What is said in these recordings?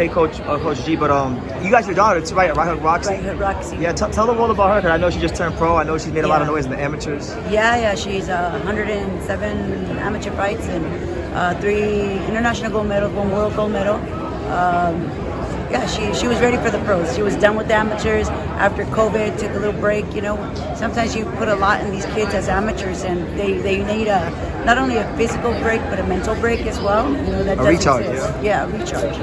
Okay, Coach G. But you got your daughter too, right? Right Hook Roxy. Right, Hook Roxy. Yeah, tell the world about her, because I know she just turned pro. I know she's made a lot of noise in the amateurs. Yeah. She's 107 amateur fights and 3 international gold medals, 1 world gold medal. She was ready for the pros. She was done with the amateurs after COVID. Took a little break. Sometimes you put a lot in these kids as amateurs, and they need not only a physical break but a mental break as well. That a recharge. Yeah, a recharge.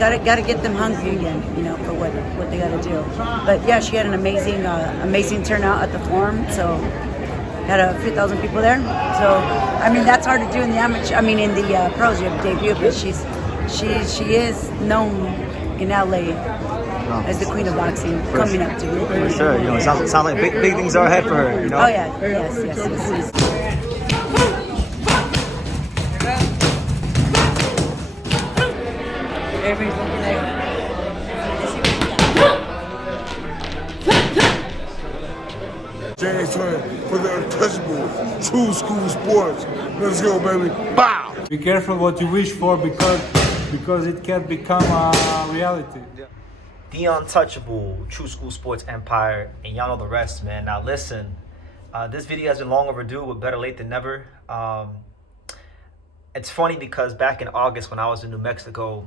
Gotta get them hungry again. For what they gotta do. But yeah, she had an amazing turnout at the forum. So had a few thousand people there. So that's hard to do in the amateur. In the pros, you have to debut, but she is known in LA as the queen of boxing, coming up to you. For sure, it sounds like big things are ahead for her. Oh yeah, yes. Everybody's looking at James Twin for the untouchable True School Sports. Let's go, baby. Bow! Be careful what you wish for because it can become a reality. The untouchable True School Sports Empire, and y'all know the rest, man. Now listen, this video has been long overdue, but better late than never. It's funny because back in August when I was in New Mexico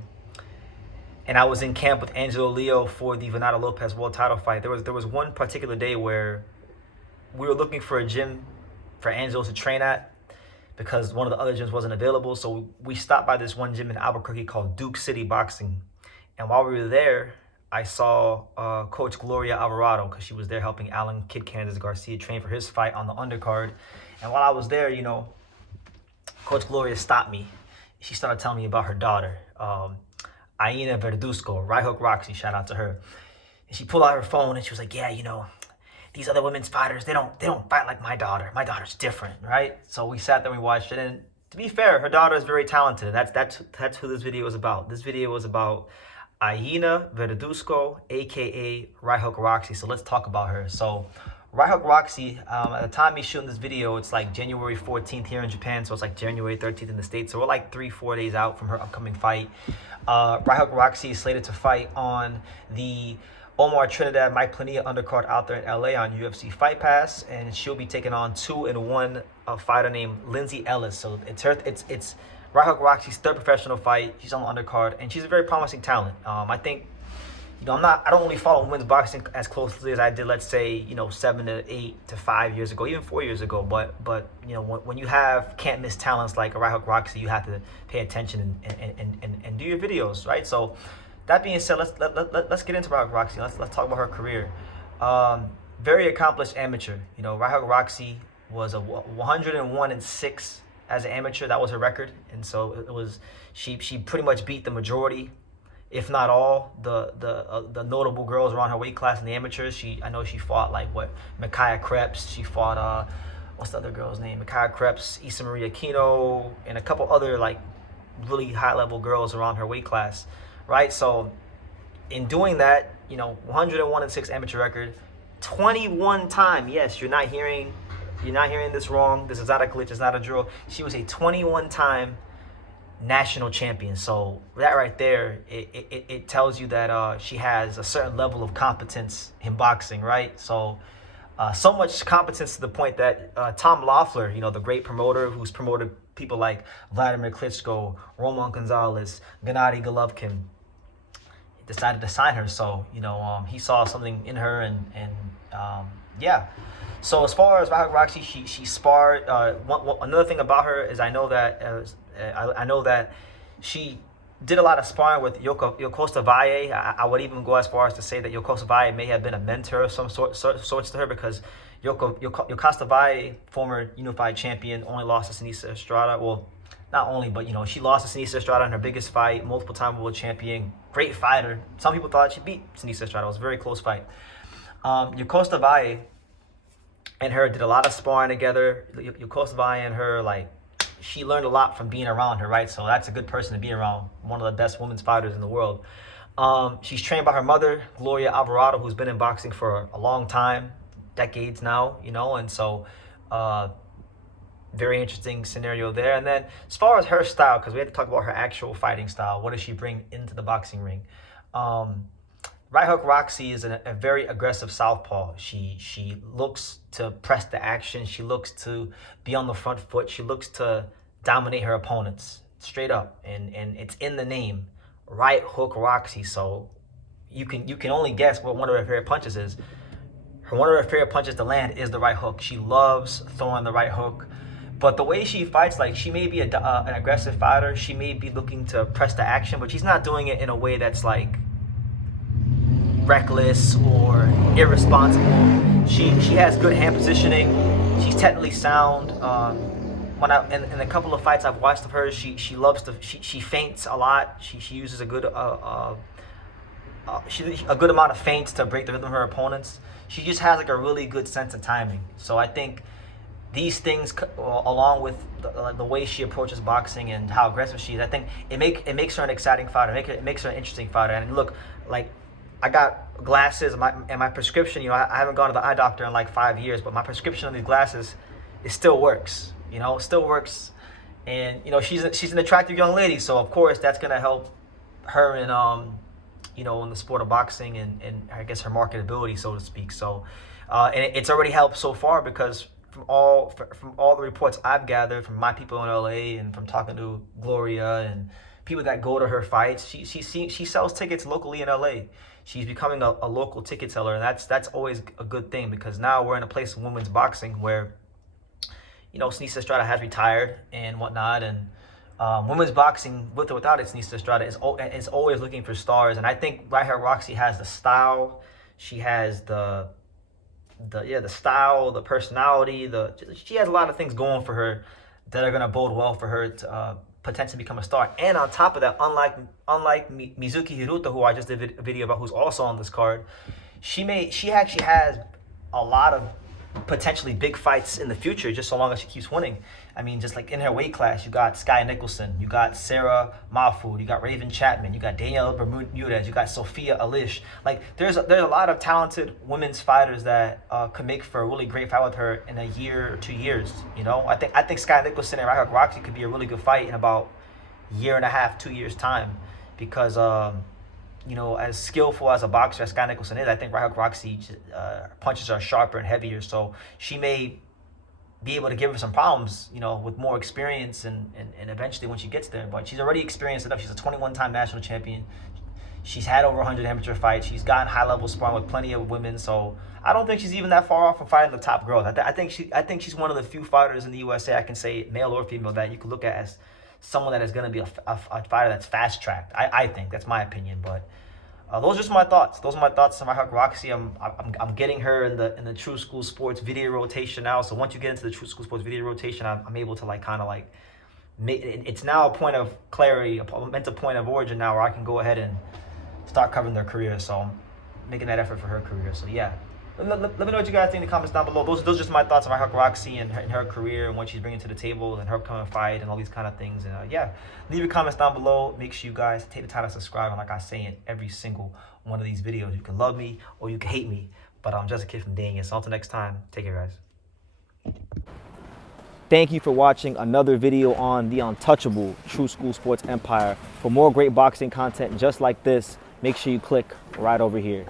and I was in camp with Angelo Leo for the Venado Lopez world title fight, there was one particular day where we were looking for a gym for Angelo to train at because one of the other gyms wasn't available. So we stopped by this one gym in Albuquerque called Duke City Boxing. And while we were there, I saw Coach Gloria Alvarado, because she was there helping Alan Kid Candace Garcia train for his fight on the undercard. And while I was there, Coach Gloria stopped me. She started telling me about her daughter, Iyana Verduzco, Right Hook Roxy, shout out to her. And she pulled out her phone and she was like, yeah, these other women's fighters, they don't fight like my daughter. My daughter's different, right? So we sat there and we watched it. And to be fair, her daughter is very talented. That's who this video is about. This video was about Iyana Verduzco, aka Right Hook Roxy. So let's talk about her. So Right Hook Roxy, at the time he's shooting this video, it's like January 14th here in Japan, so it's like January 13th in the States. So we're like 3-4 days out from her upcoming fight. Right Hook Roxy is slated to fight on the Omar Trinidad Mike Plania undercard out there in LA on UFC Fight Pass, and she'll be taking on 2-1 fighter named Lindsay Ellis. So it's Right Hook Roxy's 3rd professional fight. She's on the undercard, and she's a very promising talent. I think, I don't really follow women's boxing as closely as I did, let's say, 7 to 8 to 5 years ago, even 4 years ago. But when you have can't miss talents like Right Hook Roxy, you have to pay attention and do your videos, right? So that being said, let's get into Right Hook Roxy. Let's talk about her career. Very accomplished amateur. Right Hook Roxy was a 101-6 as an amateur. That was her record, and so it was she pretty much beat the majority, if not all, the notable girls around her weight class in the amateurs. I know she fought Micaiah Krebs. She fought what's the other girl's name? Micaiah Krebs, Issa Maria Aquino, and a couple other really high level girls around her weight class, right? So in doing that, 101-6 amateur record, 21 time. Yes, you're not hearing this wrong. This is not a glitch. It's not a drill. She was a 21-time national champion. So that right there, it tells you that she has a certain level of competence in boxing, right? So so much competence to the point that Tom Loeffler, the great promoter who's promoted people like Vladimir Klitschko, Roman Gonzalez, Gennady Golovkin, decided to sign her. So he saw something in her, and yeah. So as far as Roxy, she sparred. Another thing about her is I know that she did a lot of sparring with Yocosta Valle. I would even go as far as to say that Yocosta Valle may have been a mentor of some sorts to her, because Yocosta Valle, former unified champion, only lost to Sinisa Estrada. Well, not only, but she lost to Sinisa Estrada in her biggest fight, multiple time world champion, great fighter. Some people thought she beat Sinisa Estrada. It was a very close fight. Yocosta Valle and her did a lot of sparring together. Yocosta Valle and her, she learned a lot from being around her, right? So that's a good person to be around, one of the best women's fighters in the world. She's trained by her mother, Gloria Alvarado, who's been in boxing for a long time, decades now, and so very interesting scenario there. And then as far as her style, because we had to talk about her actual fighting style, what does she bring into the boxing ring? Right Hook Roxy is a very aggressive southpaw. She looks to press the action. She looks to be on the front foot. She looks to dominate her opponents straight up, and it's in the name, Right Hook Roxy. So you can only guess what one of her favorite punches is. One of her favorite punches to land is the right hook. She loves throwing the right hook. But the way she fights, like, she may be an aggressive fighter. She may be looking to press the action, but she's not doing it in a way that's like reckless or irresponsible. She has good hand positioning. She's technically sound. In a couple of fights I've watched of hers, she loves to she feints a lot. She uses a good a good amount of feints to break the rhythm of her opponents. She just has like a really good sense of timing. So I think these things, along with the way she approaches boxing and how aggressive she is, I think it makes her an exciting fighter. It makes her an interesting fighter. And look, like, I got glasses, and my prescription, I haven't gone to the eye doctor in like 5 years, but my prescription on these glasses, it still works. It still works. And she's an attractive young lady, so of course that's gonna help her in in the sport of boxing and I guess her marketability, so to speak. So and it's already helped so far, because from all the reports I've gathered from my people in LA and from talking to Gloria and people that go to her fights, she sells tickets locally in LA. She's becoming a local ticket seller, and that's always a good thing, because now we're in a place in women's boxing where Sneesa Estrada has retired and whatnot, and women's boxing, with or without it, Sneesa Estrada is always looking for stars. And I think Right Here Roxy has the style. She has the style, the personality. She has a lot of things going for her that are gonna bode well for her to potentially become a star. And on top of that, unlike Mizuki Hiruta, who I just did a video about, who's also on this card, she actually has a lot of potentially big fights in the future, just so long as she keeps winning. I mean, just like in her weight class, you got Sky Nicholson, you got Sarah Mahfoud, you got Raven Chapman, you got Daniela Bermudez, you got Sophia Alish. Like, there's a lot of talented women's fighters that could make for a really great fight with her in a year or 2 years. I think Sky Nicholson and Right Hook Roxy could be a really good fight in about a year and a half, 2 years time, because as skillful as a boxer as Sky Nicholson is, I think Right Hook Roxy punches are sharper and heavier, so she may be able to give her some problems, with more experience and eventually when she gets there. But she's already experienced enough. She's a 21-time national champion. She's had over 100 amateur fights. She's gotten high-level sparring with plenty of women, so I don't think she's even that far off from fighting the top girls. I think she's one of the few fighters in the USA, I can say, male or female, that you could look at as someone that is going to be a fighter that's fast-tracked. I think that's my opinion, but those are just my thoughts. Those are my thoughts on Right Hook Roxy. I'm getting her in the True School Sports video rotation now. So once you get into the True School Sports video rotation, I'm able to it's now a point of clarity, a mental point of origin now, where I can go ahead and start covering their career. So I'm making that effort for her career. So yeah. Let me know what you guys think in the comments down below. Those are just my thoughts on Right Hook Roxy and her career and what she's bringing to the table and her upcoming fight and all these kind of things. And leave your comments down below. Make sure you guys take the time to subscribe. And like I say in every single one of these videos, you can love me or you can hate me, but I'm just a kid from Dang. So until next time, take care, guys. Thank you for watching another video on the untouchable True School Sports Empire. For more great boxing content just like this, make sure you click right over here.